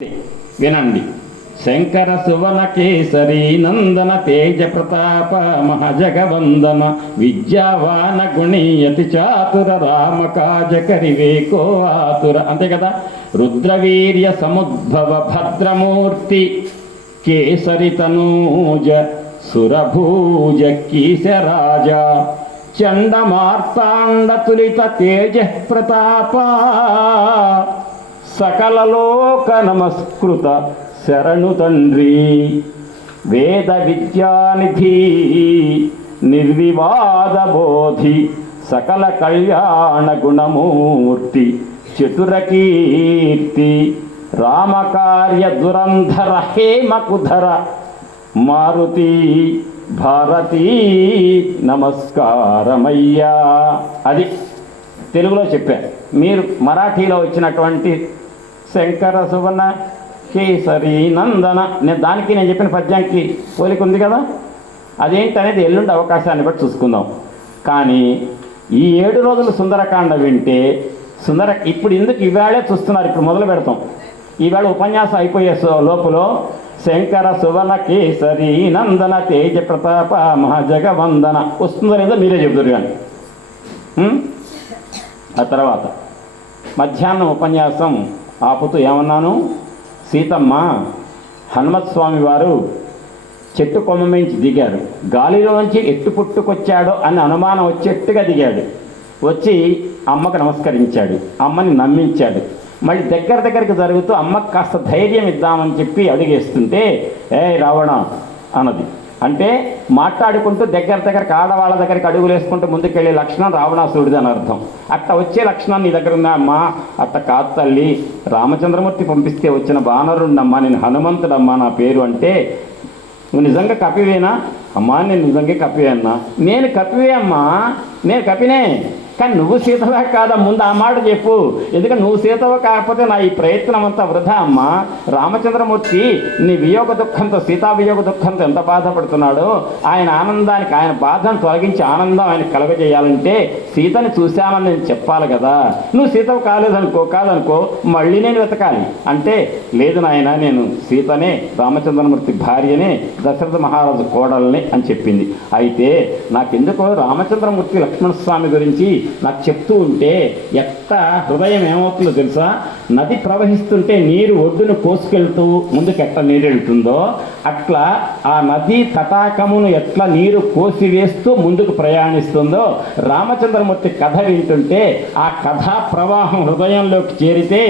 వినండి. శంకర సువన కేసరి నందన తేజ ప్రతాప మహజగవందన విద్యావాన గుణీయతి చాతుర రామ కాజ కరివేకో ఆతుర. అంతే కదా. రుద్రవీర్య సముద్భవ భద్రమూర్తి కేసరి తనూజ సురభూజ కీశరాజ చండమార్తాండ తులిత తేజ ప్రతాప సకల లోక నమస్కృత శరణు తండ్రి వేద విద్యానిధి నిర్వివాద బోధి సకల కళ్యాణ గుణమూర్తి చతురకీర్తి రామకార్య దురంధర హేమకుధర మారుతి భారతీ నమస్కారమయ్యా. అది తెలుగులో చెప్పారు. మీరు మరాఠీలో వచ్చినటువంటి శంకర సువన కేసరి నందన దానికి నేను చెప్పిన పద్యానికి పోలిక ఉంది కదా. అదేంటనేది ఎల్లుండి అవకాశాన్ని బట్టి చూసుకుందాం. కానీ ఈ 7 రోజులు సుందరకాండ వింటే ఇప్పుడు ఎందుకు ఇవాళే చూస్తున్నారు, ఇప్పుడు మొదలు పెడతాం. ఈవేళ ఉపన్యాసం అయిపోయే లోపల శంకర సువన కేసరి నందన తేజ ప్రతాప మహాజగవందన వస్తుందో లేదో మీరే చెబుతారు. కానీ ఆ తర్వాత మధ్యాహ్నం ఉపన్యాసం ఆపుతూ ఏమన్నాను, సీతమ్మ హనుమత్స్వామి వారు చెట్టు కొమ్మ మించి దిగారు. గాలిలోంచి ఎట్టు పుట్టుకొచ్చాడో అని అనుమానం వచ్చేట్టుగా దిగాడు. వచ్చి అమ్మకు నమస్కరించాడు, అమ్మని నమ్మించాడు. మళ్ళీ దగ్గరికి జరుగుతూ అమ్మకు కాస్త ధైర్యం ఇద్దామని చెప్పి అడుగేస్తుంటే ఏ రావణ అన్నది. అంటే మాట్లాడుకుంటూ దగ్గరికి ఆడవాళ్ళ దగ్గరికి అడుగులు వేసుకుంటూ ముందుకెళ్ళే లక్షణం రావణాసురుడిది అని అర్థం. అట్ట వచ్చే లక్షణం నీ దగ్గర ఉందా అమ్మా? అట్ట కాదు తల్లి, రామచంద్రమూర్తి పంపిస్తే వచ్చిన బానరుణ్ణమ్మా, నేను హనుమంతుడమ్మా నా పేరు. అంటే నువ్వు నిజంగా కపివేనా? అమ్మా నేను నిజంగా కపివే అన్నా. నేను కపివే అమ్మా, నేను కపినే, కానీ నువ్వు సీతవే కాదా? ముందు ఆ మాట చెప్పు. ఎందుకంటే నువ్వు సీతవ కాకపోతే నా ఈ ప్రయత్నం అంతా వృధా అమ్మా. రామచంద్రమూర్తి నీ వియోగ దుఃఖంతో, సీతా వియోగ దుఃఖంతో ఎంత బాధపడుతున్నాడో ఆయన ఆనందానికి, ఆయన బాధను తొలగించి ఆనందం ఆయన కలగజేయాలంటే సీతని చూశామని నేను చెప్పాలి కదా. నువ్వు సీతవ కాదనుకో మళ్ళీ నేను వెతకాలి. అంటే లేదు నాయన, నేను సీతనే, రామచంద్రమూర్తి భార్యనే, దశరథ మహారాజు కోడల్ని అని చెప్పింది. అయితే నాకెందుకో రామచంద్రమూర్తి లక్ష్మణస్వామి గురించి నాకు చెప్తూ ఉంటే ఎట్ట హృదయం ఏమవుతుందో తెలుసా? నది ప్రవహిస్తుంటే నీరు ఒడ్డును పోసుకెళ్తూ ముందుకు ఎట్లా నీరు వెళ్తుందో అట్లా ఆ నదీ తటాకమును ఎట్లా నీరు కోసివేస్తూ ముందుకు ప్రయాణిస్తుందో రామచంద్రమూర్తి కథ వింటుంటే ఆ కథా ప్రవాహం హృదయంలోకి చేరితే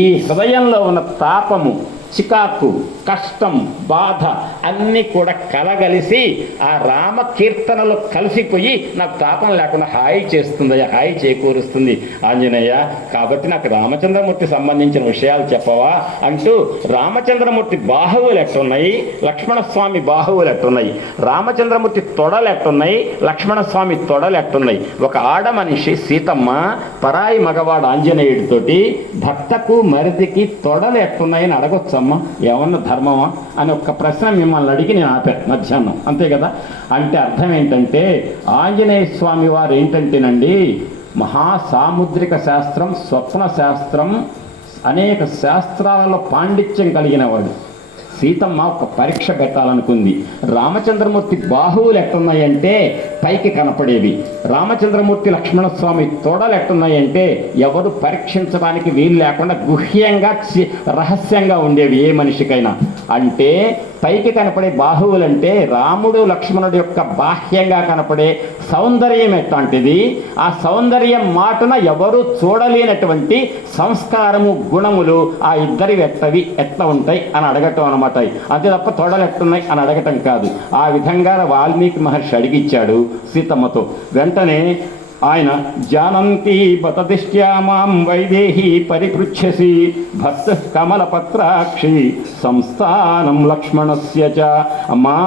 ఈ హృదయంలో ఉన్న తాపము, చికాకు, కష్టం, బాధ అన్నీ కూడా కలగలిసి ఆ రామ కీర్తనలో కలిసిపోయి నాకు తాపం లేకుండా హాయి చేస్తుంది, హాయి చేకూరుస్తుంది ఆంజనేయ. కాబట్టి నాకు రామచంద్రమూర్తి సంబంధించిన విషయాలు చెప్పవా అంటూ రామచంద్రమూర్తి బాహువులు ఎట్టున్నాయి, లక్ష్మణస్వామి బాహువులు ఎట్టున్నాయి, రామచంద్రమూర్తి తొడలు ఎట్టున్నాయి, లక్ష్మణస్వామి తొడలు ఎట్టున్నాయి. ఒక ఆడ మనిషి సీతమ్మ పరాయి మగవాడు ఆంజనేయుడితోటి భర్తకు మరిదికి తొడలు ఎట్టున్నాయని అడగొచ్చమ్మ, ఏమన్నా ధర్మమా అని ఒక్క ప్రశ్న మిమ్మల్ని అడిగి నేను ఆపాను మధ్యాహ్నం. అంతే కదా. అంటే అర్థం ఏంటంటే ఆంజనేయ స్వామి వారు ఏంటంటేనండి మహాసాముద్రిక శాస్త్రం, స్వప్న శాస్త్రం, అనేక శాస్త్రాలలో పాండిత్యం కలిగిన వాడు. సీతమ్మ ఒక పరీక్ష పెట్టాలనుకుంది. రామచంద్రమూర్తి బాహువులు ఎట్టున్నాయంటే పైకి కనపడేవి, రామచంద్రమూర్తి లక్ష్మణస్వామి తోడలు ఎట్టున్నాయంటే ఎవరు పరీక్షించడానికి వీలు లేకుండా గుహ్యంగా రహస్యంగా ఉండేవి ఏ మనిషికైనా. అంటే పైకి కనపడే బాహువులంటే రాముడు లక్ష్మణుడు యొక్క బాహ్యంగా కనపడే సౌందర్యం ఎట్లాంటిది, ఆ సౌందర్యం మాటున ఎవరు చూడలేనటువంటి సంస్కారము, గుణములు ఆ ఇద్దరి ఎట్లా ఉంటాయి అని అడగటం అనమాట. అంతే తప్ప తొడలు ఎట్టున్నాయి అని అడగటం కాదు. ఆ విధంగా వాల్మీకి మహర్షి అడిగిచ్చాడు సీతమ్మతో. వెంటనే ఆయన జానంతి బతదిష్ట్యామాం వైదేహి పరిపృచ్ఛసి భక్త కమలపత్రాక్షి సంస్థానం లక్ష్మణస్య చ. అమ్మా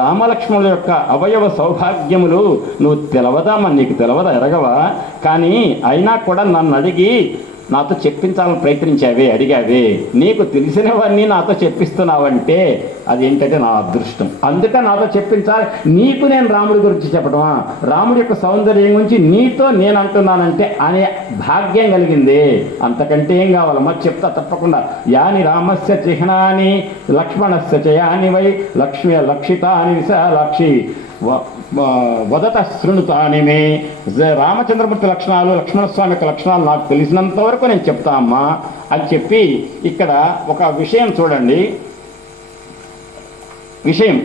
రామలక్ష్మణుల యొక్క అవయవ సౌభాగ్యములు నువ్వు తెలవదామా? నీకు తెలవదా? ఎరగవా? కానీ అయినా కూడా నన్ను అడిగి నాతో చెప్పించాలని ప్రయత్నించావే, అడిగావే, నీకు తెలిసినవన్నీ నాతో చెప్పిస్తున్నావంటే అదేంటంటే నా అదృష్టం. అందుకని నాతో చెప్పించాలి. నీకు నేను రాముడి గురించి చెప్పడమా, రాముడి యొక్క సౌందర్యం గురించి నీతో నేను అంటున్నానంటే అనే భాగ్యం కలిగింది. అంతకంటే ఏం కావాలమ్మా, చెప్తా తప్పకుండా. యాని రామస్య చిహ్నాని లక్ష్మణస్య చయాని వై లక్ష్మి లక్షితాని విశాలాక్షి వదత శృణుతాని మే. రామచంద్రమూర్తి లక్షణాలు, లక్ష్మణస్వామి యొక్క లక్షణాలు నాకు తెలిసినంత వరకు నేను చెప్తా అమ్మా అని చెప్పి ఇక్కడ ఒక విషయం చూడండి. విషయం,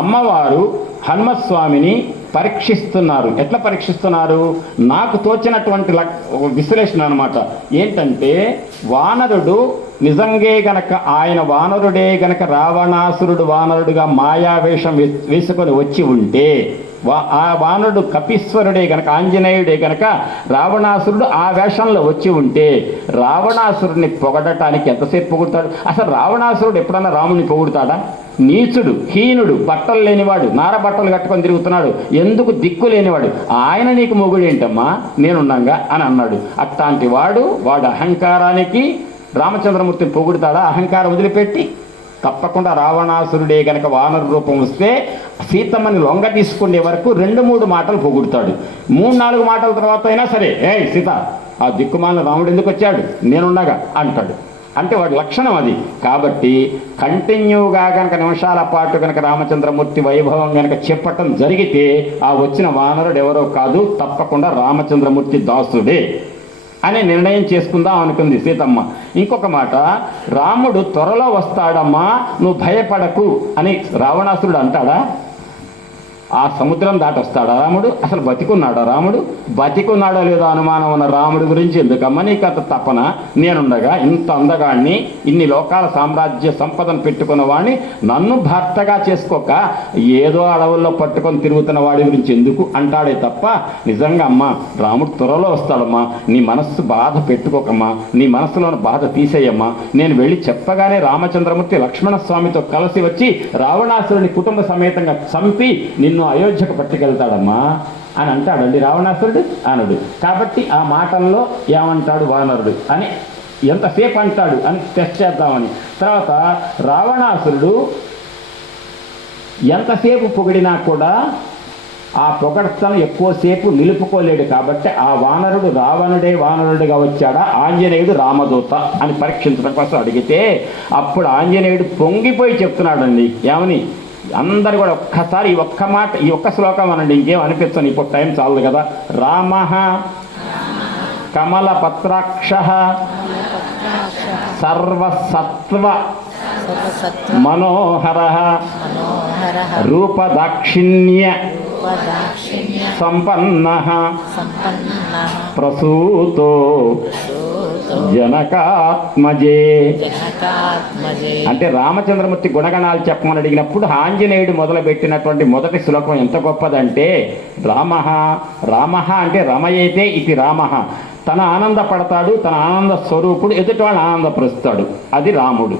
అమ్మవారు హనుమస్వామిని పరీక్షిస్తున్నారు. ఎట్లా పరీక్షిస్తున్నారు? నాకు తోచినటువంటి విశ్లేషణ అనమాట. ఏంటంటే వానరుడు నిజంగే గనక, ఆయన వానరుడే గనక రావణాసురుడు వానరుడుగా మాయావేషం వేసుకొని వచ్చి ఉంటే, ఆ వానరుడు కపీశ్వరుడే గనక, ఆంజనేయుడే గనక రావణాసురుడు ఆ వేషంలో వచ్చి ఉంటే రావణాసురుడిని పొగడటానికి ఎంతసేపు పొగుడతాడు? అసలు రావణాసురుడు ఎప్పుడన్నా రాముడిని పొగుడతాడా? నీచుడు, హీనుడు, బట్టలు లేనివాడు, నార బట్టలు కట్టుకొని తిరుగుతున్నాడు, ఎందుకు దిక్కు లేనివాడు, ఆయన నీకు మొగుడు ఏంటమ్మా నేనున్నాగా అని అన్నాడు. అట్లాంటి వాడు అహంకారానికి రామచంద్రమూర్తిని పొగుడుతాడా? అహంకారం వదిలిపెట్టి తప్పకుండా రావణాసురుడే గనక వానర రూపం వస్తే సీతమ్మని లొంగ తీసుకునే వరకు 2-3 మాటలు పొగుడుతాడు. 3-4 మాటల తర్వాత అయినా సరే, ఏ సీత, ఆ దిక్కుమాలిన రాముడు ఎందుకు వచ్చాడు నేనుండగా అంటాడు. అంటే వాడి లక్షణం అది. కాబట్టి కంటిన్యూగా కనుక నిమిషాల పాటు కనుక రామచంద్రమూర్తి వైభవం కనుక చెప్పటం జరిగితే ఆ వచ్చిన వానరుడు ఎవరో కాదు, తప్పకుండా రామచంద్రమూర్తి దాసుడే అనే నిర్ణయం చేసుకుందాం అనుకుంది సీతమ్మ. ఇంకొక మాట, రాముడు త్వరలో వస్తాడమ్మా, నువ్వు భయపడకు అని రావణాసురుడు అంటాడా? ఆ సముద్రం దాటొస్తాడా రాముడు? అసలు బతికున్నాడా రాముడు? బతికున్నాడో లేదో అనుమానం ఉన్న రాముడి గురించి ఎందుకమ్మా నీకు అంత తపన? నేనుండగా ఇంత అందగాడిని, ఇన్ని లోకాల సామ్రాజ్య సంపదను పెట్టుకున్న వాడిని నన్ను భర్తగా చేసుకోక ఏదో అడవుల్లో పట్టుకొని తిరుగుతున్న వాడి గురించి ఎందుకు అంటాడే తప్ప, నిజంగా అమ్మా రాముడు త్వరలో వస్తాడమ్మా, నీ మనస్సు బాధ పెట్టుకోకమ్మా, నీ మనస్సులోని బాధ తీసేయమ్మా, నేను వెళ్ళి చెప్పగానే రామచంద్రమూర్తి లక్ష్మణస్వామితో కలిసి వచ్చి రావణాసురుని కుటుంబ సమేతంగా చంపి నిన్ను అయోధ్యకు పట్టుకెళ్తాడమ్మా అని అంటాడండి రావణాసురుడు అనడు. కాబట్టి ఆ మాటల్లో ఏమంటాడు వానరుడు అని ఎంతసేపు అంటాడు అని టెస్ట్ చేద్దామని. తర్వాత రావణాసురుడు ఎంతసేపు పొగిడినా కూడా ఆ పొగడ్తను ఎక్కువసేపు నిలుపుకోలేడు. కాబట్టి ఆ వానరుడు రావణుడే వానరుడిగా వచ్చాడా, ఆంజనేయుడు రామదూత అని పరీక్షించడం కోసం అడిగితే అప్పుడు ఆంజనేయుడు పొంగిపోయి చెప్తున్నాడండి. ఏమని? అందరు కూడా ఒక్కసారి ఈ ఒక్క మాట, ఈ ఒక్క శ్లోకం అనండి, ఇంకేం అనిపించను, ఇప్పుడు టైం చాలదు కదా. రామః కమలపత్రాక్ష సర్వసత్వ మనోహరః రూపదాక్షిణ్య సంపన్నః ప్రసూతో జనకాత్మజే. అంటే రామచంద్రమూర్తి గుణగణాలు చెప్పమని అడిగినప్పుడు ఆంజనేయుడు మొదలుపెట్టినటువంటి మొదటి శ్లోకం ఎంత గొప్పదంటే, రామః రామః అంటే రమయైతే ఇది రామః, తన ఆనందపడతాడు, తన ఆనంద స్వరూపుడు, ఎదుటి వాళ్ళు ఆనందపరుస్తాడు, అది రాముడు.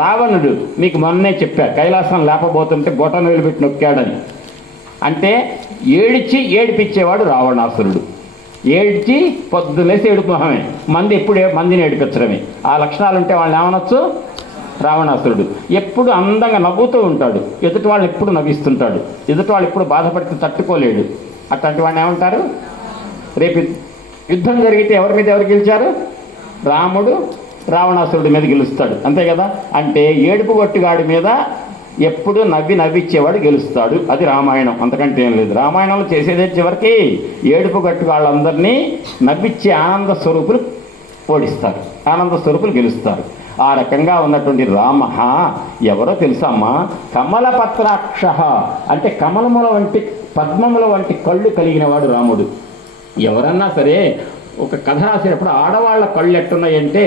రావణుడు మీకు మొన్నే చెప్పా, కైలాసం లేపబోతుంటే గొటను నిలబెట్టి నొక్కాడని. అంటే ఏడిపించేవాడు రావణాసురుడు. ఏడ్చి పొద్దులేసి ఏడుపు మొహమే, మందిని ఏడిపించడమే. ఆ లక్షణాలు ఉంటే వాళ్ళని ఏమనొచ్చు? రావణాసురుడు. ఎప్పుడు అందంగా నవ్వుతూ ఉంటాడు, ఎదుటి వాళ్ళని ఎప్పుడు నవ్విస్తుంటాడు, ఎదుటి వాళ్ళు ఎప్పుడు బాధపడితే తట్టుకోలేడు. అట్లాంటి వాడిని ఏమంటారు? రేపు యుద్ధం జరిగితే ఎవరి మీద ఎవరు గెలిచారు? రాముడు రావణాసురుడి మీద గెలుస్తాడు, అంతే కదా. అంటే ఏడుపు గొట్టుగాడి మీద ఎప్పుడు నవ్విచ్చేవాడు గెలుస్తాడు, అది రామాయణం. అంతకంటే ఏం లేదు. రామాయణంలో చేసేదే చివరికి ఏడుపు గట్టు వాళ్ళందరినీ నవ్విచ్చే ఆనంద స్వరూపులు ఓడిస్తారు, ఆనంద స్వరూపులు గెలుస్తారు. ఆ రకంగా ఉన్నటువంటి రామ ఎవరో తెలుసమ్మా? కమలపత్రాక్ష అంటే కమలముల వంటి, పద్మముల వంటి కళ్ళు కలిగిన వాడు రాముడు. ఎవరన్నా సరే ఒక కథ రాసేటప్పుడు ఆడవాళ్ళ కళ్ళు ఎట్టున్నాయంటే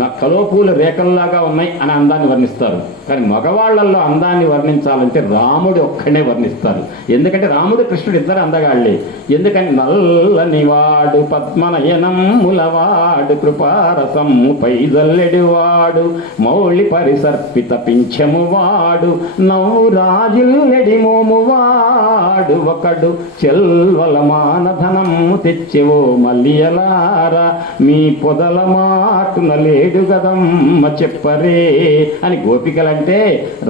నా కలువపూల రేఖల్లాగా ఉన్నాయి అని అందాన్ని వర్ణిస్తారు. కానీ మగవాళ్లలో అందాన్ని వర్ణించాలంటే రాముడు ఒక్కడే వర్ణిస్తారు. ఎందుకంటే రాముడు కృష్ణుడు ఇద్దరు అందగాళ్ళే. ఎందుకని నల్లనివాడు పద్మనయనములవాడు కృపారసము పైజల్లెడివాడు మౌళి పరిసర్పిత పింఛమువాడు నవ్వురాజిల్లెడి మోమువాడు ఒకడు చెల్వల మానధనము తెచ్చెవో మల్లియలారా మీ పొదల మాటున లేడు గదమ్మ చెప్పరే అని గోపికలంటే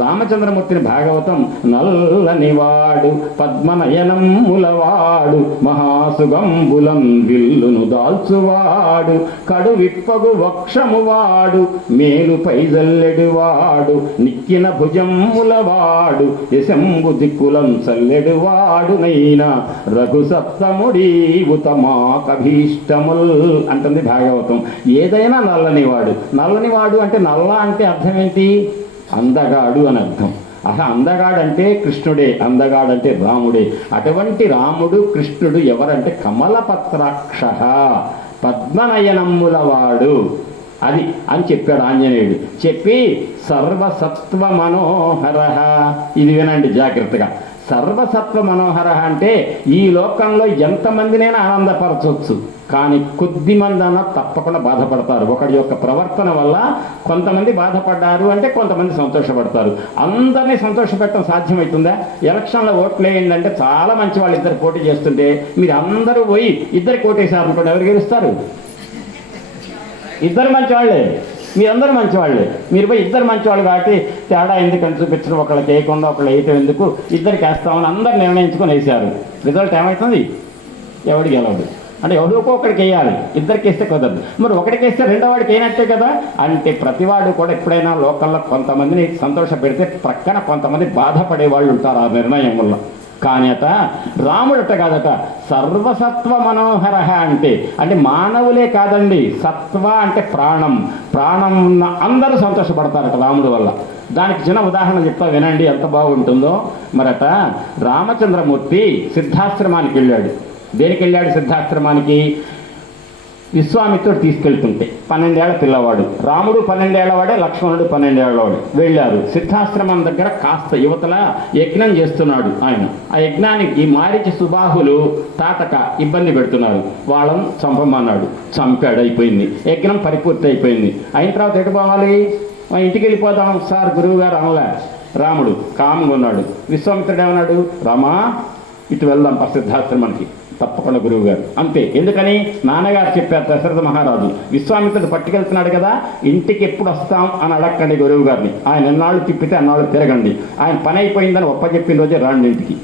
రామచంద్రమూర్తిని భాగవతం నల్లనివాడు పద్మనయనములవాడు మహాసుగంబులం విల్లును దాల్చువాడు కడు విప్పగు వక్షమువాడు మేలు పైజల్లెడువాడు నిక్కిన భుజములవాడు యశంబు దిక్కులం చల్లెడువాడు నైనా రఘు సప్తముడీవు తమాకభీష్టముల్ అంటుంది భాగవతం. ఏదైనా నల్లనివాడు. నల్లనివాడు అంటే నల్ల అంటే అర్థం ఏంటి? అందగాడు అని అర్థం. అసలు అందగాడంటే కృష్ణుడే, అందగాడంటే రాముడే. అటువంటి రాముడు కృష్ణుడు ఎవరంటే కమలపత్రాక్ష పద్మనయనమ్ములవాడు అది అని చెప్పాడు ఆంజనేయుడు. చెప్పి సర్వసత్వ మనోహర, ఇది వినండి జాగ్రత్తగా. సర్వసత్వ మనోహర అంటే ఈ లోకంలో ఎంతమందినైనా ఆనందపరచవచ్చు, కానీ కొద్ది మంది అన్న తప్పకుండా బాధపడతారు. ఒకటి యొక్క ప్రవర్తన వల్ల కొంతమంది బాధపడ్డారు అంటే కొంతమంది సంతోషపడతారు. అందరినీ సంతోషపెట్టడం సాధ్యమవుతుందా? ఎలక్షన్లో ఓట్లు వేయండి చాలా మంచి వాళ్ళు ఇద్దరు పోటీ చేస్తుంటే మీరు అందరూ పోయి ఇద్దరికి ఓటేసారు అనుకోండి, ఎవరు గెలుస్తారు? ఇద్దరు మంచివాళ్ళే, మీరందరూ మంచివాళ్ళే. మీరు పోయి ఇద్దరు మంచివాళ్ళు కాబట్టి తేడా ఎందుకని చూపించడం, ఒకళ్ళకి వేయకుండా ఒకళ్ళు వేయటం ఎందుకు, ఇద్దరికి వేస్తామని అందరు నిర్ణయించుకొని వేసారు. రిజల్ట్ ఏమవుతుంది? ఎవడికి గెలవదు. అంటే ఎవరికో ఒకరికి వేయాలి, ఇద్దరికి వేస్తే కుదరదు. మరి ఒకటికి వేస్తే రెండో వాడికి వేయనట్టే కదా. అంటే ప్రతివాడు కూడా ఎప్పుడైనా లోకల్లో కొంతమందిని సంతోష పెడితే ప్రక్కన కొంతమంది బాధపడే వాళ్ళు ఉంటారు ఆ నిర్ణయం వల్ల. కానీ అట రాముడట కాదట సర్వసత్వ మనోహర అంటే మానవులే కాదండి, సత్వ అంటే ప్రాణం, ప్రాణం ఉన్న అందరూ సంతోషపడతారట రాముడు వల్ల. దానికి చిన్న ఉదాహరణ చెప్తా వినండి ఎంత బాగుంటుందో. మరట రామచంద్రమూర్తి సిద్ధాశ్రమానికి వెళ్ళాడు. దేనికి వెళ్ళాడు సిద్ధాశ్రమానికి? విశ్వామిత్రుడు తీసుకెళ్తుంటే 12 ఏళ్ల పిల్లవాడు, రాముడు 12 ఏళ్లవాడే, లక్ష్మణుడు 12 ఏళ్లవాడు. వెళ్ళారు సిద్ధాశ్రమం దగ్గర. కాస్త యువతల యజ్ఞం చేస్తున్నాడు ఆయన. ఆ యజ్ఞానికి మారీచి సుబాహులు తాటక ఇబ్బంది పెడుతున్నారు. వాళ్ళని చంపమన్నాడు, చంపాడు, అయిపోయింది. యజ్ఞం పరిపూర్తి అయిపోయింది. అయిన తర్వాత ఎటు పోవాలి? ఇంటికి వెళ్ళిపోదాం సార్ గురువు గారు అనలే. రాముడు కామ్గా ఉన్నాడు. విశ్వామిత్రుడు ఏమన్నాడు? రామా ఇటు వెళ్దాం సిద్ధాశ్రమానికి. తప్పకుండా గురువు గారు అంతే. ఎందుకని? నాన్నగారు చెప్పారు దశరథ మహారాజు, విశ్వామిత్రుడు పట్టుకెళ్తున్నాడు కదా, ఇంటికి ఎప్పుడు వస్తాం అని అడగండి గురువు గారిని. ఆయన ఎన్నాళ్ళు తిప్పితే అన్నాళ్ళు తిరగండి. ఆయన పని అయిపోయిందని ఒప్పచెప్పిన రోజే రాండి ఇంటికి.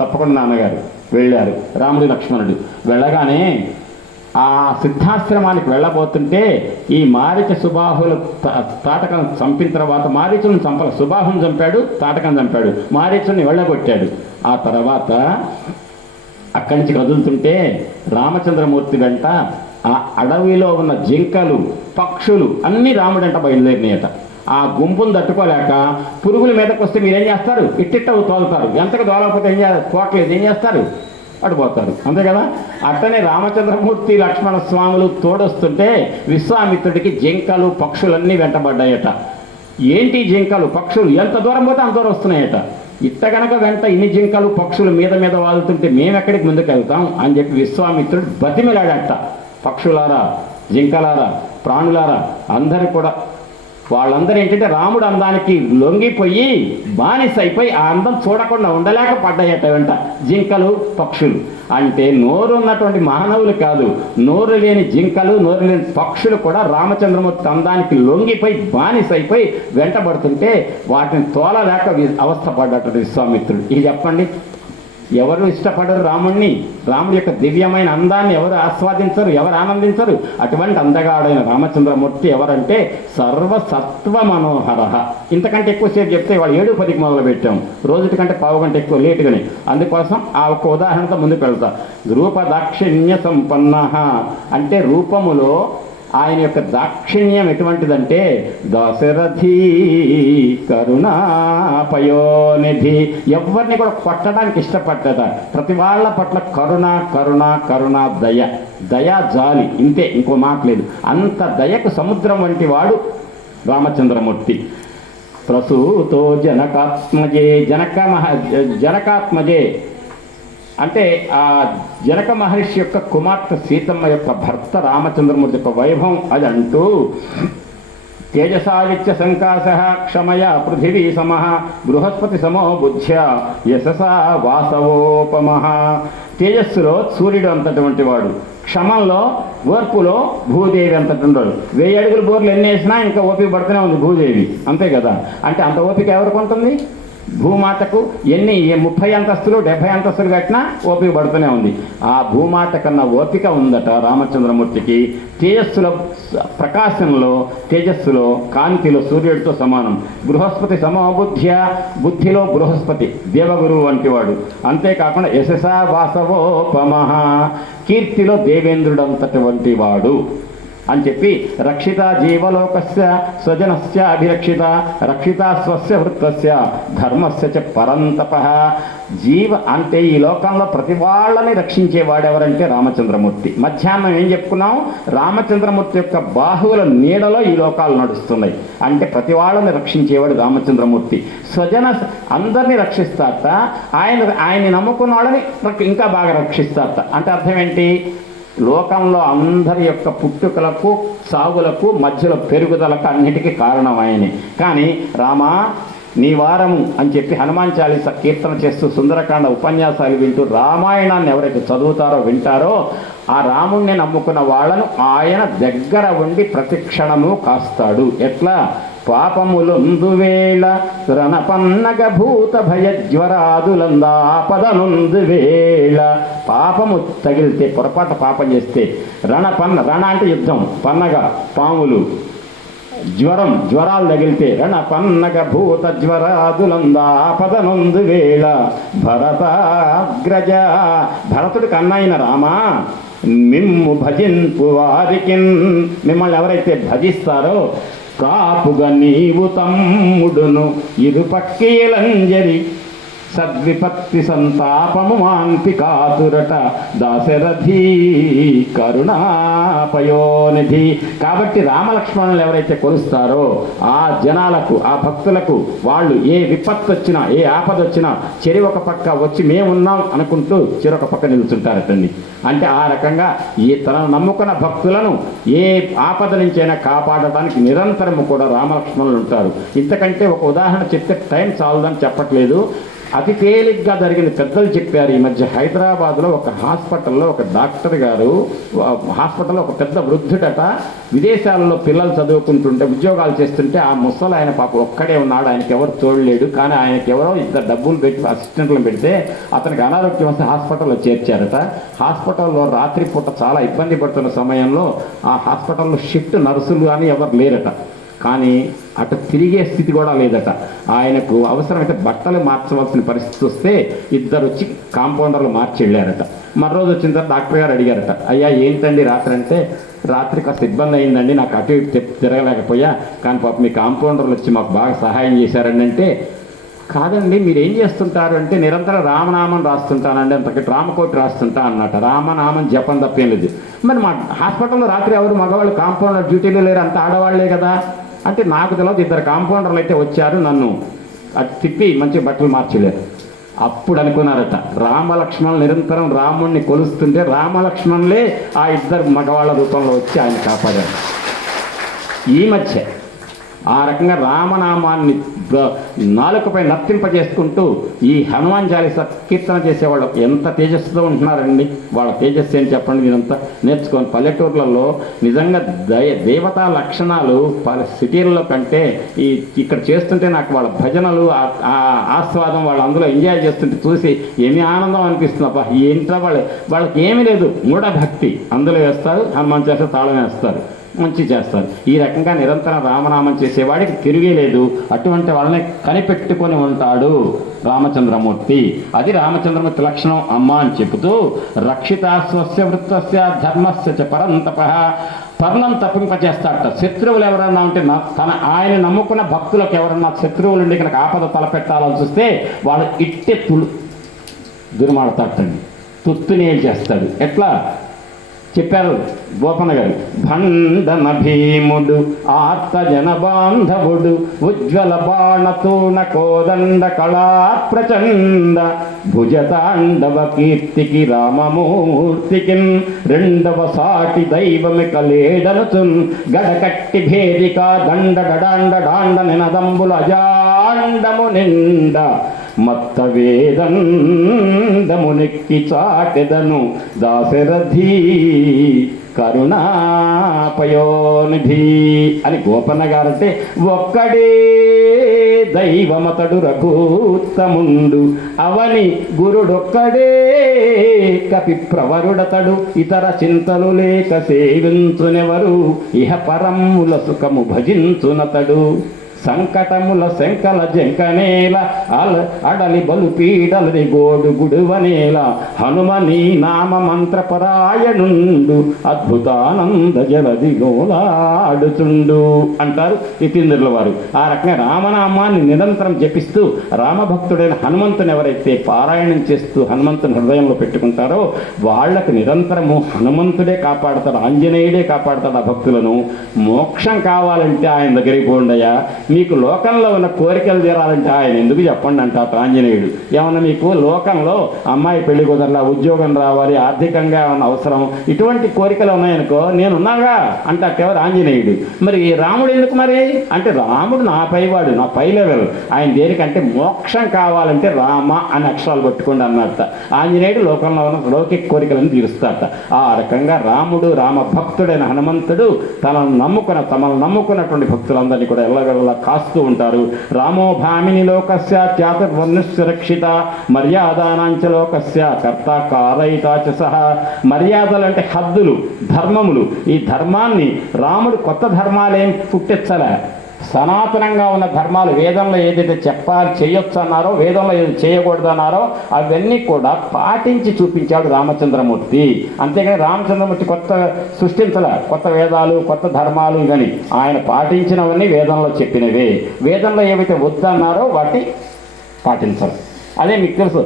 తప్పకుండా నాన్నగారు వెళ్ళారు. రాముడు లక్ష్మణుడు వెళ్ళగానే ఆ సిద్ధాశ్రమానికి వెళ్ళబోతుంటే ఈ మారీచ సుబాహుల తాటకం చంపిన తర్వాత మారీచుని చంపాలి. సుబాహుని చంపాడు, తాటకం చంపాడు, మారీచుని వెళ్ళగొట్టాడు. ఆ తర్వాత అక్కడి నుంచి కదులుతుంటే రామచంద్రమూర్తి వెంట ఆ అడవిలో ఉన్న జింకలు, పక్షులు అన్నీ రాముడంట బయలుదేరినాయట. ఆ గుంపును తట్టుకోలేక పురుగుల మీదకి వస్తే మీరేం చేస్తారు? ఇట్టిట్ట తోలుతారు. ఎంతకు తోలకపోతే పోవట్లేదు, ఏం చేస్తారు? అడిపోతారు, అంతే కదా. అట్టనే రామచంద్రమూర్తి లక్ష్మణ స్వాములు తోడొస్తుంటే విశ్వామిత్రుడికి జింకలు పక్షులన్నీ వెంటబడ్డాయట. ఏంటి జింకలు పక్షులు ఎంత దూరం పోతే అంత దూరం వస్తున్నాయట. ఇట్ట గనక వెంట ఇన్ని జింకలు పక్షులు మీద మీద వాళ్తుంటే మేము ఎక్కడికి ముందుకు వెళ్తాం అని చెప్పి విశ్వామిత్రుడు బతిమిలాడట. పక్షులారా, జింకలారా, ప్రాణులారా అందరూ కూడా వాళ్ళందరూ ఏంటంటే రాముడు అందానికి లొంగిపోయి బానిస అయిపోయి ఆ అందం చూడకుండా ఉండలేకపోడ్డాయట వెంట జింకలు పక్షులు. అంటే నోరు ఉన్నటువంటి మానవులు కాదు, నోరు లేని జింకలు, నోరు లేని పక్షులు కూడా రామచంద్రమూర్తి అందానికి లొంగిపోయి బానిస అయిపోయి వెంటబడుతుంటే వాటిని తోలలేక అవస్థపడ్డట విశ్వామిత్రుడు. ఇది చెప్పండి, ఎవరు ఇష్టపడరు రాముణ్ణి? రాముడి యొక్క దివ్యమైన అందాన్ని ఎవరు ఆస్వాదించరు, ఎవరు ఆనందించరు? అటువంటి అందగాడైన రామచంద్రమూర్తి ఎవరంటే సర్వసత్వ మనోహర. ఇంతకంటే ఎక్కువసేపు చెప్తే వాళ్ళు 7:10 మొదలు పెట్టాం, రోజుటి కంటే పావు గంట ఎక్కువ లేటుగానే. అందుకోసం ఆ ఒక్క ఉదాహరణతో ముందుకు వెళ్తా. రూపదాక్షిణ్య సంపన్న అంటే రూపములో ఆయన యొక్క దాక్షిణ్యం ఎటువంటిదంటే దశరథి కరుణాపయోనిధి, ఎవరిని కూడా కొట్టడానికి ఇష్టపడ్డట, ప్రతి వాళ్ళ పట్ల కరుణ కరుణ కరుణ దయ, దయా జాలి, ఇంతే, ఇంకో మాట లేదు. అంత దయకు సముద్రం వంటి వాడు రామచంద్రమూర్తి. ప్రసూతో జనకాత్మజే, జనకాత్మజే అంటే ఆ జనక మహర్షి యొక్క కుమార్తె సీతమ్మ యొక్క భర్త రామచంద్రమూర్తి యొక్క వైభవం అది అంటూ, తేజసావిత్య సంకాశ క్షమయ పృథివీ సమః బృహస్పతి సమో బుద్ధ్య యశసా వాసవోపమ. తేజస్సులో సూర్యుడు అంతటువంటి వాడు, క్షమంలో ఓర్పులో భూదేవి అంతటి వాడు. 1000 అడుగుల బోర్లు ఎన్ని వేసినా ఇంకా ఓపిక పడుతూనే ఉంది భూదేవి, అంతే కదా. అంటే అంత ఓపిక ఎవరికి ఉంటుంది? భూమాతకు. ఎన్ని 30 అంతస్తులు 70 అంతస్తులు కట్టినా ఓపిక పడుతూనే ఉంది. ఆ భూమాత కన్నా ఓపిక ఉందట రామచంద్రమూర్తికి. తేజస్సులో ప్రకాశంలో, తేజస్సులో కాంతిలో సూర్యుడితో సమానం. బృహస్పతి సమబుద్ధ్య, బుద్ధిలో బృహస్పతి దేవగురువు వంటి వాడు. అంతేకాకుండా యశసా వాసవోపమః, కీర్తిలో దేవేంద్రుడు అంతటి వంటి వాడు అని చెప్పి, రక్షిత జీవలోకస్య స్వజనస్య అభిరక్షిత రక్షిత స్వస్య వృత్తస్య ధర్మస్య చ పరంతపః. అంటే ఈ లోకంలో ప్రతి వాళ్ళని రక్షించేవాడు ఎవరంటే రామచంద్రమూర్తి. మధ్యాహ్నం ఏం చెప్పుకున్నాం? రామచంద్రమూర్తి యొక్క బాహువుల నీడలో ఈ లోకాలు నడుస్తున్నాయి. అంటే ప్రతి వాళ్ళని రక్షించేవాడు రామచంద్రమూర్తి. స్వజన అందరినీ రక్షిస్తారట, ఆయన్ని నమ్ముకున్న వాళ్ళని ఇంకా బాగా రక్షిస్తారట. అంటే అర్థం ఏంటి? లోకంలో అందరి యొక్క పుట్టుకలకు సాగులకు మధ్యలో పెరుగుదలకు అన్నిటికీ కారణం ఆయనే. కానీ రామా నీ వారము అని చెప్పి హనుమాన్ చాలీస కీర్తన చేస్తూ సుందరకాండ ఉపన్యాసాలు వింటూ రామాయణాన్ని ఎవరైతే చదువుతారో వింటారో ఆ రాముణ్ణి నమ్ముకున్న వాళ్ళను ఆయన దగ్గర ఉండి ప్రతిక్షణము కాస్తాడు. ఎట్లా? పాపములొందువేళ రణపన్నగ భూత భయజ్వరాదులందాపదనొందువేళ. పాపము తగిలితే, పొరపాటు పాపం చేస్తే, రణ అంటే యుద్ధం, పన్నగ పాములు, జ్వరాలు తగిలితే రణ పన్నగ భూత జ్వరాదులందాపదనొందువేళ భరతాగ్రజ, భరతుడికి అన్నైన రామా మిమ్ము భజింపు వారికి, మిమ్మల్ని ఎవరైతే భజిస్తారో కాపుగా నీవు తమ్ముడును ఇరుపక్కీలంజరి సద్విపత్తి సంతాపము మాన్పి కాతురట దాశరథి కరుణాపయోనిధి. కాబట్టి రామలక్ష్మణులు ఎవరైతే కొలుస్తారో ఆ జనాలకు, ఆ భక్తులకు వాళ్ళు ఏ విపత్తు వచ్చినా, ఏ ఆపద వచ్చినా చెరొక పక్క వచ్చి మేమున్నాం అనుకుంటూ చెరొక పక్క నిలుచుంటారటండి. అంటే ఆ రకంగా ఈ తనను నమ్ముకున్న భక్తులను ఏ ఆపద నుంచైనా కాపాడటానికి నిరంతరము కూడా రామలక్ష్మణులు ఉంటారు. ఇంతకంటే ఒక ఉదాహరణ చెప్తే టైం చాలదని చెప్పట్లేదు. అతి తేలిగ్గా జరిగింది, పెద్దలు చెప్పారు. ఈ మధ్య హైదరాబాద్లో ఒక హాస్పిటల్లో ఒక డాక్టర్ గారు, హాస్పిటల్లో ఒక పెద్ద వృద్ధుడట, విదేశాలలో పిల్లలు చదువుకుంటుంటే ఉద్యోగాలు చేస్తుంటే ఆ ముసలు ఆయన పాప ఒక్కడే ఉన్నాడు, ఆయనకి ఎవరు తోడలేడు. కానీ ఆయనకి ఎవరో 2 డబ్బులు పెట్టి అసిస్టెంట్లను పెడితే అతనికి అనారోగ్యం వస్తే హాస్పిటల్లో చేర్చారట. హాస్పిటల్లో రాత్రిపూట చాలా ఇబ్బంది పడుతున్న సమయంలో ఆ హాస్పిటల్లో షిఫ్ట్ నర్సులు కానీ ఎవరు లేరట. కానీ అటు తిరిగే స్థితి కూడా లేదట. ఆయనకు అవసరమైతే బట్టలు మార్చవలసిన పరిస్థితి వస్తే 2 వచ్చి కాంపౌండర్లు మార్చి వెళ్ళారట. మరోజు వచ్చిన తర్వాత డాక్టర్ గారు అడిగారట, అయ్యా ఏంటండి రాత్రి అంటే, రాత్రి కాస్త ఇబ్బంది అయిందండి, నాకు అటు ఇటు తిరగలేకపోయా, కానీ పాప మీ కాంపౌండర్లు వచ్చి మాకు బాగా సహాయం చేశారండి అంటే, కాదండి మీరు ఏం చేస్తుంటారు అంటే, నిరంతరం రామనామం రాస్తుంటానండి, అంతకటి రామకోటి రాస్తుంటా అన్నట. రామనామం జపం తప్పేం లేదు. మరి మా హాస్పిటల్లో రాత్రి ఎవరు మగవాళ్ళు కాంపౌండర్ డ్యూటీలో లేరు, అంత ఆడవాళ్లే కదా అంటే, నాకు తెలియదు 2 కాంపౌండర్లు అయితే వచ్చారు, నన్ను అటు తిప్పి మంచి బట్టలు మార్చలేరు. అప్పుడు అనుకున్నారట, రామలక్ష్మణులు నిరంతరం రాముణ్ణి కొలుస్తుంటే రామలక్ష్మణులే ఆ 2 మగవాళ్ళ రూపంలో వచ్చి ఆయన కాపాడారు. ఈ మధ్య ఆ రకంగా రామనామాన్ని నాలుకపై నర్తింపజేసుకుంటూ ఈ హనుమాన్ చాలీస కీర్తన చేసేవాళ్ళు ఎంత తేజస్సుతో ఉంటున్నారండి. వాళ్ళ తేజస్సు ఏం చెప్పండి, మీరంతా నేర్చుకోండి. పల్లెటూర్లలో నిజంగా దేవతా లక్షణాలు సిటీల్లో కంటే ఇక్కడ చేస్తుంటే నాకు వాళ్ళ భజనలు ఆస్వాదం, వాళ్ళు అందులో ఎంజాయ్ చేస్తుంటే చూసి ఏమి ఆనందం అనిపిస్తుంది. అబ్బా ఏంటో వాళ్ళకి ఏమీ లేదు, మూఢభక్తి అందులో వేస్తారు, హనుమాన్ చాలీస తాళం వేస్తారు, మంచి చేస్తారు. ఈ రకంగా నిరంతరం రామనామం చేసేవాడికి తిరిగేలేదు. అటువంటి వాళ్ళని కనిపెట్టుకొని ఉంటాడు రామచంద్రమూర్తి. అది రామచంద్రమూర్తి లక్షణం అమ్మ అని చెబుతూ, రక్షిత స్వస్య వృత్తస్య ధర్మస్య చ పరంతపః. పర్ణం తప్పింపచేస్తాడట. శత్రువులు ఎవరన్నా ఉంటే ఆయన నమ్ముకున్న భక్తులకు ఎవరన్నా శత్రువులు ఉండి కనుక ఆపద తలపెట్టాలని చూస్తే వాళ్ళు ఇట్టే దుర్మాడతాటండి, తుత్తునేలు చేస్తాడు. ఎట్లా చెప్పారు గోపన్న గారు. భండన భీముడు ఆర్త జన బాంధవుడు ఉజ్వల బాణతూన కోదండ కళా ప్రచండ భుజతాండవ కీర్తికి రామమూర్తికి రెండవ సాటి దైవమిక లేడనుచున్ గడకట్టి భేదిక దండ గడాండ డాండ నినదంబుల అజాండము నిండ మత్త వేదండమునెక్కి చాటెదను దాశరథి కరుణాపయోనిధి అని గోపన్న గారంటే ఒక్కడే దైవమతడు రఘుత్తముండు అవని గురుడొక్కడే కపి ప్రవరుడతడు ఇతర చింతలు లేక సేవించునెవరు ఇహ పరముల సుఖము భజించునతడు సంకటముల శంకల జంకనేల అడలి బలు పీడలని గోడు గుడువనేల హనుమని నామ మంత్రపరాయణుండు అద్భుతానంద జలదిలోలాడుచుండు అంటారు యతీంద్రుల వారు. ఆ రకంగా రామనామాన్ని నిరంతరం జపిస్తూ రామభక్తుడైన హనుమంతుని ఎవరైతే పారాయణం చేస్తూ హనుమంతుని హృదయంలో పెట్టుకుంటారో వాళ్లకు నిరంతరము హనుమంతుడే కాపాడతాడు, ఆంజనేయుడే కాపాడతాడు ఆ భక్తులను. మోక్షం కావాలంటే ఆయన దగ్గరికి పోండయా, మీకు లోకంలో ఉన్న కోరికలు తీరాలంటే ఆయన ఎందుకు చెప్పండి అంటారు ఆంజనేయుడు. ఏమన్నా మీకు లోకంలో అమ్మాయి పెళ్లి కుదరలా, ఉద్యోగం రావాలి, ఆర్థికంగా ఏమన్నా అవసరం, ఇటువంటి కోరికలు ఉన్నాయనుకో నేనున్నాగా అంటారు ఎవరు ఆంజనేయుడు. మరి రాముడు ఎందుకు మరి అంటే రాముడు నా పైవాడు, నా పై లెవెల్. ఆయన దేనికంటే మోక్షం కావాలంటే రామ అని అక్షరాలు పట్టుకోండి అన్నట్ట. ఆంజనేయుడు లోకంలో ఉన్న లౌకిక కోరికలను తీరుస్తాడట. ఆ రకంగా రాముడు రామ భక్తుడైన హనుమంతుడు తమను నమ్ముకున్నటువంటి భక్తులందరినీ కూడా ఎల్లగల్లా కాస్తూ ఉంటారు. రామో భామిని లోకస్య చాతుర్వర్ణస్య రక్షిత మర్యాదానాంచ లోకస్య కర్త కారయితాచ సహ. మర్యాదలు అంటే హద్దులు, ధర్మములు. ఈ ధర్మాన్ని రాముడు కొత్త ధర్మాలేం పుట్టించలే. సనాతనంగా ఉన్న ధర్మాలు వేదంలో ఏదైతే చెప్పాలి చేయొచ్చు అన్నారో, వేదంలో ఏది చేయకూడదు అన్నారో అవన్నీ కూడా పాటించి చూపించాడు రామచంద్రమూర్తి. అంతేగాని రామచంద్రమూర్తి కొత్త సృష్టించలే, కొత్త వేదాలు కొత్త ధర్మాలు ఇవని. ఆయన పాటించినవన్నీ వేదంలో చెప్పినవే. వేదంలో ఏవైతే వద్దన్నారో వాటి పాటించాలి. అదే మీకు తెలుసు,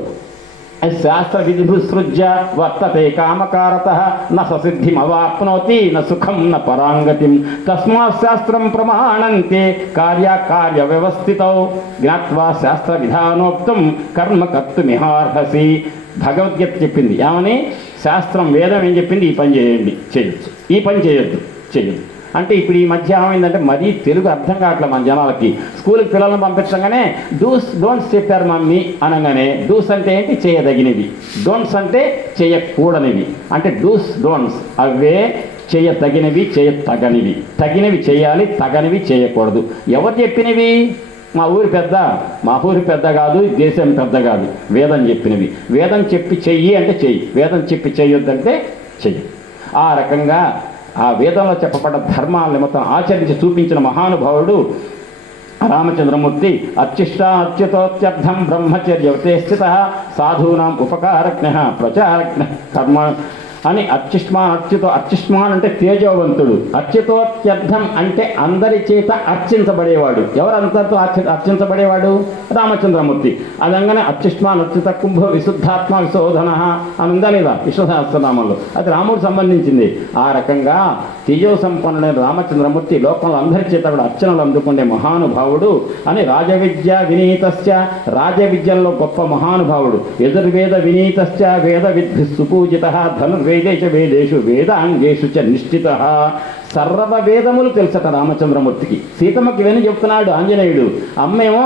శాస్త్ర విధిభుసృజ్య వర్తతే కామకారతః న ససిద్ధిమవాప్నోతి న సుఖం న పరాంగతిం తస్మాత్ శాస్త్రం ప్రమాణంతే కార్యకార్య వ్యవస్థితౌ జ్ఞాత్వా శాస్త్ర విధానోక్తం కర్మ కర్తుమిహార్హసి. భగవద్గీత చెప్పింది ఏమని? శాస్త్రం వేదం ఏం చెప్పింది? ఈ పని చేయండి, చేయొచ్చు, ఈ పని చేయొద్దు, చేయొద్దు అంటే. ఇప్పుడు ఈ మధ్య ఏమైందంటే మరీ తెలుగు అర్థం కావట్లేదు మన జనాలకి. స్కూల్కి పిల్లలను పంపించగానే డూస్ డోంట్స్ చెప్పారు మమ్మీ అనగానే, డూస్ అంటే ఏంటి? చేయదగినవి, డోంట్స్ అంటే చేయకూడనివి. అంటే డూస్ డోంట్స్ అవే చేయతగినవి, చేయతగనివి. తగినవి చేయాలి, తగనివి చేయకూడదు. ఎవరు చెప్పినవి? మా ఊరి పెద్ద కాదు, దేశం పెద్ద కాదు, వేదం చెప్పినవి. వేదం చెప్పి చెయ్యి అంటే చెయ్యి, వేదం చెప్పి చెయ్యొద్దంటే చెయ్యి. ఆ రకంగా ఆ వేదంలో చెప్పబడ్డ ధర్మాలను మొత్తం ఆచరించి చూపించిన మహానుభావుడు రామచంద్రమూర్తి. అచ్యుతోత్యర్థం బ్రహ్మచర్యవతే స్థిత సాధూనాం ఉపకారజ్ఞ ప్రచారజ్ఞ కర్మ అని అర్చిష్మాన్ అంటే తేజోవంతుడు. అచ్యుతోత్యర్థం అంటే అందరి చేత అర్చించబడేవాడు. ఎవరందరితో అర్చించబడేవాడు? రామచంద్రమూర్తి. అదంగానే అచ్యుష్మాన్ అచ్యుత కుంభ విశుద్ధాత్మ విశోధన అని ఉందా లేదా విష్ణు సహస్రనామంలో? అది రాముడు సంబంధించింది. ఆ రకంగా తేజో సంపన్నుడైన రామచంద్రమూర్తి లోకంలో అందరి చేత కూడా అర్చనలు అందుకునే మహానుభావుడు అని. రాజవిద్య వినీతస్య, రాజవిద్యల్లో గొప్ప మహానుభావుడు. యజుర్వేద వినీతస్య వేద విద్భి సుపూజిత ధనుర్వేదేషు వేదేషు వేదాంగేషు చ నిష్ఠిత. సర్వ వేదములు తెలుసట రామచంద్రమూర్తికి. సీతమ్మకి ఇవన్నీ చెప్తున్నాడు ఆంజనేయుడు. అమ్మేమో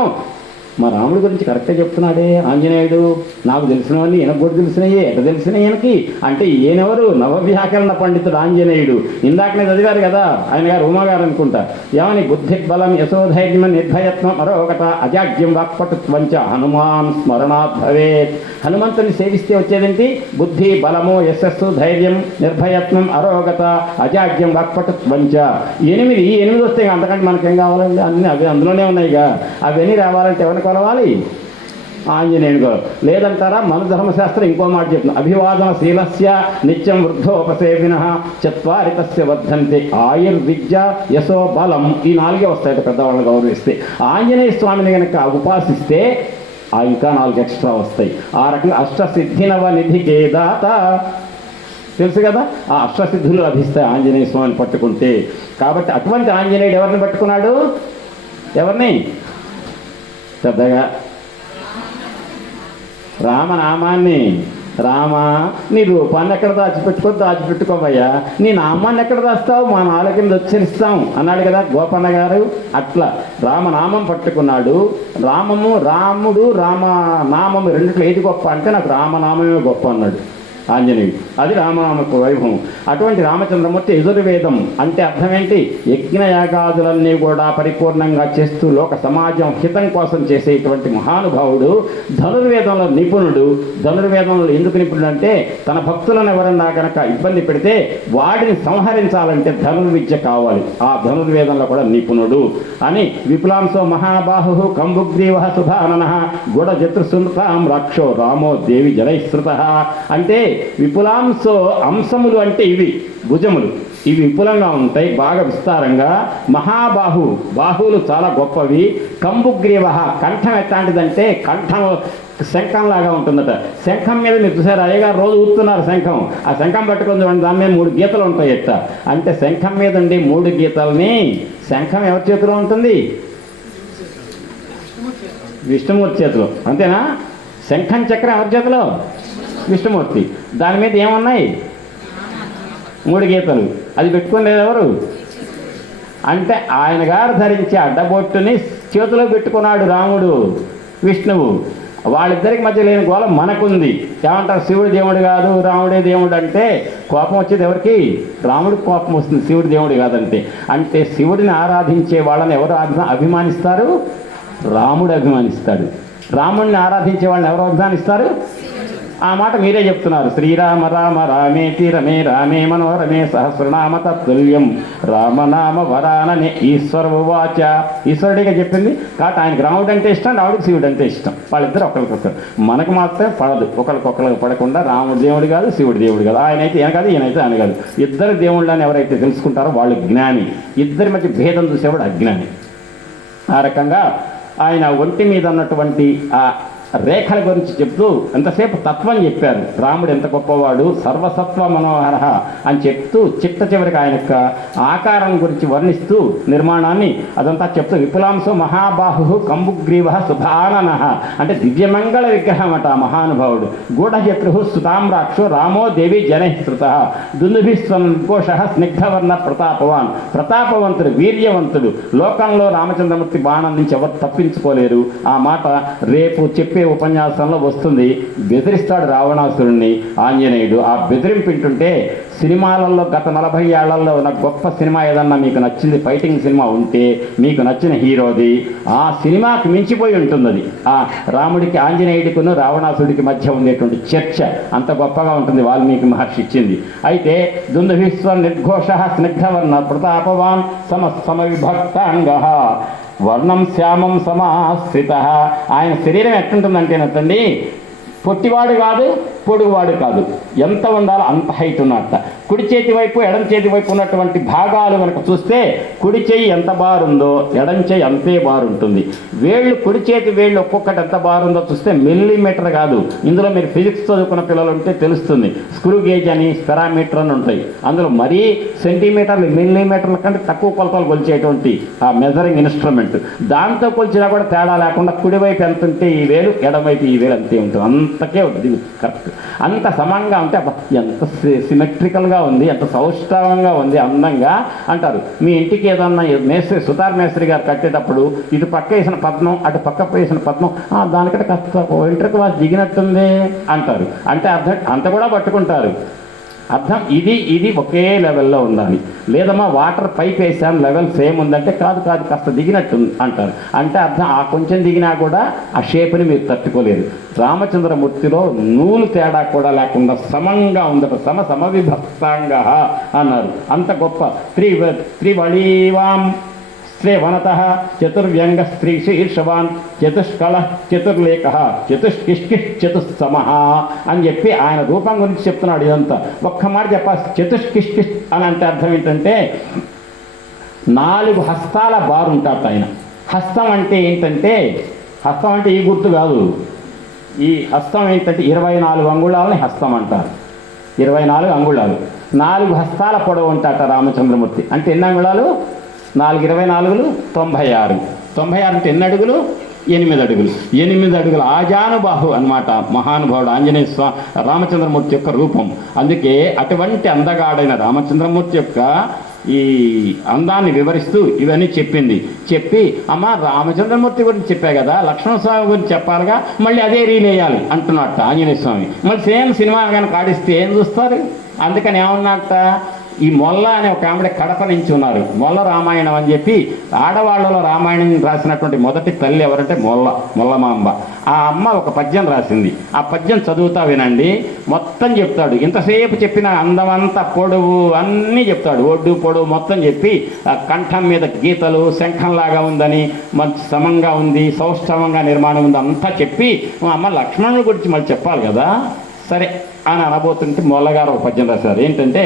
మా రాముడి గురించి కరెక్ట్గా చెప్తున్నాడే ఆంజనేయుడు, నాకు తెలిసినవన్నీ ఈయనకు కూడా తెలిసినాయే. ఎట తెలిసినాయి ఈయనకి అంటే ఈయనెవరు? నవవ్యాకరణ పండితుడు ఆంజనేయుడు. ఇందాకనే చదివారు కదా ఆయన గారు, ఉమాగారు అనుకుంటా. ఏమని? బుద్ధి బలం యశోధైర్యం నిర్భయత్వం మరొకట అజాగ్యం వాక్పటుత్వంచ హనుమాన్ స్మరణాత్ భవేత్. హనుమంతుని సేవిస్తే వచ్చేదేంటి? బుద్ధి, బలము, యశస్సు, ధైర్యం, నిర్భయత్వం, అరోగత, అజాగ్యం వాక్పటుత్వంచ. 8 వస్తాయి. అంతకంటే మనకేం కావాలండి? అన్నీ అవి అందులోనే ఉన్నాయిగా. అవన్నీ రావాలంటే ఎవరిని కొలవాలి? ఆంజనేయుడు గారు. లేదంటారా మన ధర్మశాస్త్రం ఇంకో మాట చెప్తుంది, అభివాదన శీలస్య నిత్యం వృద్ధోపసేవిన చత్వారి తస్య వర్ధంతే ఆయుర్విద్య యశో బలం. ఈ 4 వస్తాయి పెద్దవాళ్ళని గౌరవిస్తే. ఆంజనేయ స్వామిని కనుక ఉపాసిస్తే ఇంకా 4 ఎక్స్ట్రా వస్తాయి. ఆ రకంగా అష్టసిద్ధినవ నిధికే దాత, తెలుసు కదా, ఆ అష్టసిద్ధులు లభిస్తాయి ఆంజనేయ స్వామిని పట్టుకుంటే. కాబట్టి అటువంటి ఆంజనేయుడు ఎవరిని పట్టుకున్నాడు? ఎవరిని? పెద్దగా రామనామాన్ని. రామ, నీ రూపాన్ని ఎక్కడ దాచిపెట్టుకోవయ్యా, నీ నామాన్ని ఎక్కడ దాస్తావు, మా నాలుగు కింద ఉచ్చరిస్తాం అన్నాడు కదా గోపన్న గారు. అట్లా రామనామం పట్టుకున్నాడు. రాముడు రామనామము రెండిట్లో ఏది గొప్ప అంటే నాకు రామనామమే గొప్ప అన్నాడు ఆంజనేయుడు. అది రామనామకు వైభవం. అటువంటి రామచంద్రమూర్తి యజుర్వేదం అంటే అర్థం ఏంటి? యజ్ఞయాగాదులన్నీ కూడా పరిపూర్ణంగా చేస్తూ లోక సమాజం హితం కోసం చేసేటువంటి మహానుభావుడు. ధనుర్వేదంలో నిపుణుడు. ధనుర్వేదంలో ఎందుకు నిపుణుడు అంటే తన భక్తులను ఎవరన్నా కనుక ఇబ్బంది పెడితే వాడిని సంహరించాలంటే ధనుర్విద్య కావాలి. ఆ ధనుర్వేదంలో కూడా నిపుణుడు అని. విపులాంశో మహాబాహు కంబుగ్రీవ సుధానన గుడ జతృసుమృతాం రాక్షో రామో దేవి జనైశ్రుత. అంటే విపులాంశో, అంశములు అంటే ఇవి భుజములు, ఇవి విపులంగా ఉంటాయి బాగా విస్తారంగా. బాహువులు చాలా గొప్పవి. కంబుగ్రీవ, కంఠం ఎట్లాంటిదంటే కంఠం శంఖంలాగా ఉంటుందట. శంఖం మీద మీరు చూసారు, అయ్యగారు రోజు ఊపుతున్నారు శంఖం. ఆ శంఖం పట్టుకొని చూడండి, దాని మీద 3 గీతలు ఉంటాయి ఎట్ట అంటే శంఖం మీద ఉండి 3 గీతల్ని. శంఖం ఎవరి చేతిలో ఉంటుంది? విష్ణుమూర్తి చేతిలో, అంతేనా? శంఖం చక్రం ఎవరి చేతిలో? విష్ణుమూర్తి. దాని మీద ఏమున్నాయి? 3 గీతలు. అది పెట్టుకునేది ఎవరు అంటే ఆయన గారు ధరించే అడ్డబొట్టుని చేతిలో పెట్టుకున్నాడు రాముడు, విష్ణువు. వాళ్ళిద్దరికి మధ్య లేని గోళం మనకుంది. ఏమంటారు? శివుడు దేవుడు కాదు, రాముడే దేవుడు అంటే కోపం వచ్చేది ఎవరికి? రాముడికి కోపం వస్తుంది, శివుడు దేవుడు కాదంటే. అంటే శివుడిని ఆరాధించే వాళ్ళని ఎవరు అభిమానిస్తారు? రాముడు అభిమానిస్తాడు. రాముడిని ఆరాధించే వాళ్ళని ఎవరు అభిమానిస్తారు? ఆ మాట మీరే చెప్తున్నారు. శ్రీరామ రామ రామేతి రమే రామే మనోరమే సహస్రనామ తత్తుల్యం రామనామ వరాననే ఈశ్వర వాచ. ఈశ్వరుడిగా చెప్పింది కాబట్టి ఆయనకి రాముడు అంటే ఇష్టం, రాముడికి శివుడు అంటే ఇష్టం. వాళ్ళిద్దరు ఒకరికొకరు. మనకు మాత్రం పడదు, ఒకరికొకరికి పడకుండా రాముడు దేవుడు కాదు, శివుడు దేవుడు కాదు. ఆయన అయితే ఈయన కాదు, ఈయనైతే ఆయన కాదు. ఇద్దరు దేవుళ్ళని ఎవరైతే తెలుసుకుంటారో వాళ్ళు జ్ఞాని. ఇద్దరి మధ్య భేదం చూసేవాడు అజ్ఞాని. ఆ రకంగా ఆయన ఒంటి మీద ఉన్నటువంటి ఆ రేఖల గురించి చెప్తూ ఎంతసేపు తత్వం చెప్పారు. రాముడు ఎంత గొప్పవాడు, సర్వసత్వ మనోహర అని చెప్తూ చిట్ట చివరికి ఆయన యొక్క ఆకారం గురించి వర్ణిస్తూ నిర్మాణాన్ని అదంతా చెప్తూ విపులాంశో మహాబాహు కంబుగ్రీవ సుధానన అంటే దివ్యమంగళ విగ్రహం అట మహానుభావుడు. గూఢజతృ సుతామ్రాక్షో రామో దేవి జనైశ్రుత దుందుభిస్వన్ఘోష స్నిగ్ధవర్ణ ప్రతాపవాన్. ప్రతాపవంతుడు, వీర్యవంతుడు. లోకంలో రామచంద్రమూర్తి బాణం నుంచి ఎవరు తప్పించుకోలేరు. ఆ మాట రేపు చెప్పే ఉపన్యాసంలో వస్తుంది. బెదిరిస్తాడు రావణాసురుణ్ణి ఆంజనేయుడు. ఆ బెదిరింపు వింటుంటే సినిమాలలో గత 40 ఏళ్లలో నాకు గొప్ప సినిమా ఏదన్నా మీకు నచ్చింది, ఫైటింగ్ సినిమా ఉంటే మీకు నచ్చిన హీరోది, ఆ సినిమాకి మించిపోయి ఉంటుంది అది. ఆ రాముడికి ఆంజనేయుడికిను రావణాసుడికి మధ్య ఉండేటువంటి చర్చ అంత గొప్పగా ఉంటుంది. వాల్మీకి మహర్షి ఇచ్చింది. అయితే దుందుభిస్వ నిర్ఘోష స్నిగ్ధవర్ణ ప్రతాపవాన్ సమవిభక్తాంగ వర్ణం శ్యామం సమాశ్రిత. ఆయన శరీరం ఎట్టుంటుందంటేనండి, పొట్టివాడు కాదు, పొడుగువాడు కాదు, ఎంత ఉండాలో అంత హైట్ ఉన్నట్ట. కుడి చేతి వైపు ఎడం చేతి వైపు ఉన్నటువంటి భాగాలు కనుక చూస్తే కుడి చేయి ఎంత బారుందో ఎడం చేయి అంతే బారుంటుంది. వేళ్ళు, కుడి చేతి వేళ్ళు ఒక్కొక్కటి ఎంత బారుందో చూస్తే మిల్లీమీటర్ కాదు. ఇందులో మీరు ఫిజిక్స్ చదువుకున్న పిల్లలు ఉంటే తెలుస్తుంది. స్క్రూ గేజ్ అని, స్పెరామీటర్ అని ఉంటాయి. అందులో మరీ సెంటీమీటర్లు, మిల్లీమీటర్ల కంటే తక్కువ కొలతలు కొలిచేటువంటి ఆ మెజరింగ్ ఇన్స్ట్రుమెంట్. దాంతో కొలిచినా కూడా తేడా లేకుండా కుడివైపు ఎంత ఉంటే ఈ వేలు, ఎడమవైపు ఈ వేలు అంతే ఉంటుంది. అంతకే కరెక్ట్. అంత సమంగా ఉంటే ఎంత సిమెట్రికల్గా ఉంది, ఎంత సౌష్ఠవంగా ఉంది, అందంగా అంటారు. మీ ఇంటికి ఏదన్నా మేస్త్రి, సుతార్ మేస్త్రి గారు కట్టేటప్పుడు ఇటు పక్క వేసిన పద్మం, అటు పక్క వేసిన పద్మం దానికంటే కాస్త వెంట్రుక వాసి దిగినట్టుంది అంటారు. అంటే అర్థం అంత కూడా పట్టుకుంటారు. అర్థం ఇది ఒకే లెవెల్లో ఉండాలి. లేదమ్మా వాటర్ పైప్ వేసాను లెవెల్ సేమ్ ఉందంటే కాదు కాస్త దిగినట్టు అంటారు. అంటే అర్థం ఆ కొంచెం దిగినా కూడా ఆ షేప్ని మీరు తట్టుకోలేరు. రామచంద్రమూర్తిలో నూలు తేడా కూడా లేకుండా సమంగా ఉందట. సమవిభక్తాంగ అన్నారు. అంత గొప్ప త్రివళీవాం శ్రేవనత చతుర్వ్యంగ స్త్రీ శీర్షవాన్ చతుష్కళ చతుర్లేఖ చతుష్కిష్కి చతుస్సమ అని చెప్పి ఆయన రూపం గురించి చెప్తున్నాడు. ఇదంతా ఒక్క మాట చెప్ప. చతుష్కిష్కి అని అంటే అర్థం ఏంటంటే 4 హస్తాల బారుంటాడు ఆయన. హస్తం అంటే ఏంటంటే, హస్తం అంటే ఈ గుర్తు కాదు. ఈ హస్తం ఏంటంటే 24 అంగుళాలని హస్తం అంటారు. 24 అంగుళాలు, 4 హస్తాల పొడవు ఉంటాట రామచంద్రమూర్తి. అంటే ఎన్ని అంగుళాలు? 4 24 96. 96 అంటే ఎన్ని అడుగులు? 8 అడుగులు. 8 అడుగుల ఆజానుబాహు అన్నమాట మహానుభావుడు ఆంజనేయ స్వామి రామచంద్రమూర్తి యొక్క రూపం. అందుకే అటువంటి అందగాడైన రామచంద్రమూర్తి యొక్క ఈ అందాన్ని వివరిస్తూ ఇవన్నీ చెప్పి అమ్మ రామచంద్రమూర్తి గురించి చెప్పా కదా, లక్ష్మణస్వామి గురించి చెప్పాలిగా, మళ్ళీ అదే రీల్ వేయాలి అంటున్నట్ట ఆంజనేయ స్వామి. మళ్ళీ సేమ్ సినిమా కానీ కాడిస్తే ఏం చూస్తారు? అందుకని ఏమన్నట్ట, ఈ మొల్ల అనే ఒక ఆవిడ కడప నుంచి ఉన్నారు. మొల్ల రామాయణం అని చెప్పి ఆడవాళ్లలో రామాయణం రాసినటువంటి మొదటి తల్లి ఎవరంటే మొల్లమాంబ. ఆ అమ్మ ఒక పద్యం రాసింది. ఆ పద్యం చదువుతా వినండి, మొత్తం చెప్తాడు. ఇంతసేపు చెప్పిన అందమంతా పొడవు అన్నీ చెప్తాడు, ఒడ్డు పొడవు మొత్తం చెప్పి ఆ కంఠం మీద గీతలు శంఖంలాగా ఉందని, మంచి సమంగా ఉంది, సౌష్ఠవంగా నిర్మాణం ఉంది అంతా చెప్పి అమ్మ లక్ష్మణుడి గురించి మళ్ళీ చెప్పాలి కదా, సరే అని అనబోతుంటే మొల్లగారు ఒక పద్యం రాశారు. ఏంటంటే,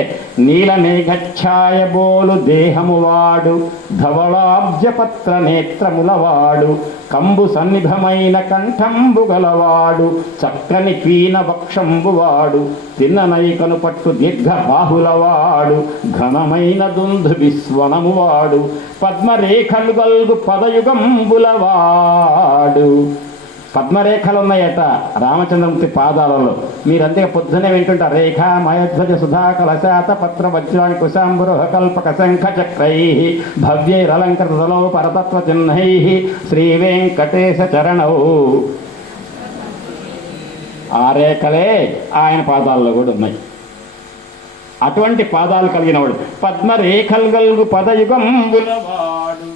నీల మేఘఛాయబోలు దేహము వాడు, ధవళాబ్జపత్ర నేత్రములవాడు, కంబు సన్నిభమైన కంఠంబు గలవాడు, చక్కని పీన వక్షంబువాడు, తిన్ననైకను పట్టు దీర్ఘ బాహులవాడు, ఘనమైన దుందు విశ్వనమువాడు, పద్మరేఖలు గల్గు పదయుగంబులవాడు. పద్మరేఖలు ఉన్నాయట రామచంద్రమూర్తి పాదాలలో. మీరంతే పొద్దునే వింటుంటారు, రేఖ మయధ్వజ సుధా కలశాత పత్ర వజ్రాణి కుశాంబురోహ కల్పక శంఖ చక్రై భవ్యైరలంకృతలో పరతత్వ చిహ్నై శ్రీ వెంకటేశ చరణౌ. ఆ రేఖలే ఆయన పాదాల్లో కూడా ఉన్నాయి. అటువంటి పాదాలు కలిగిన వాడు పద్మరేఖలు గల్గు పదయుగంబులవాడు.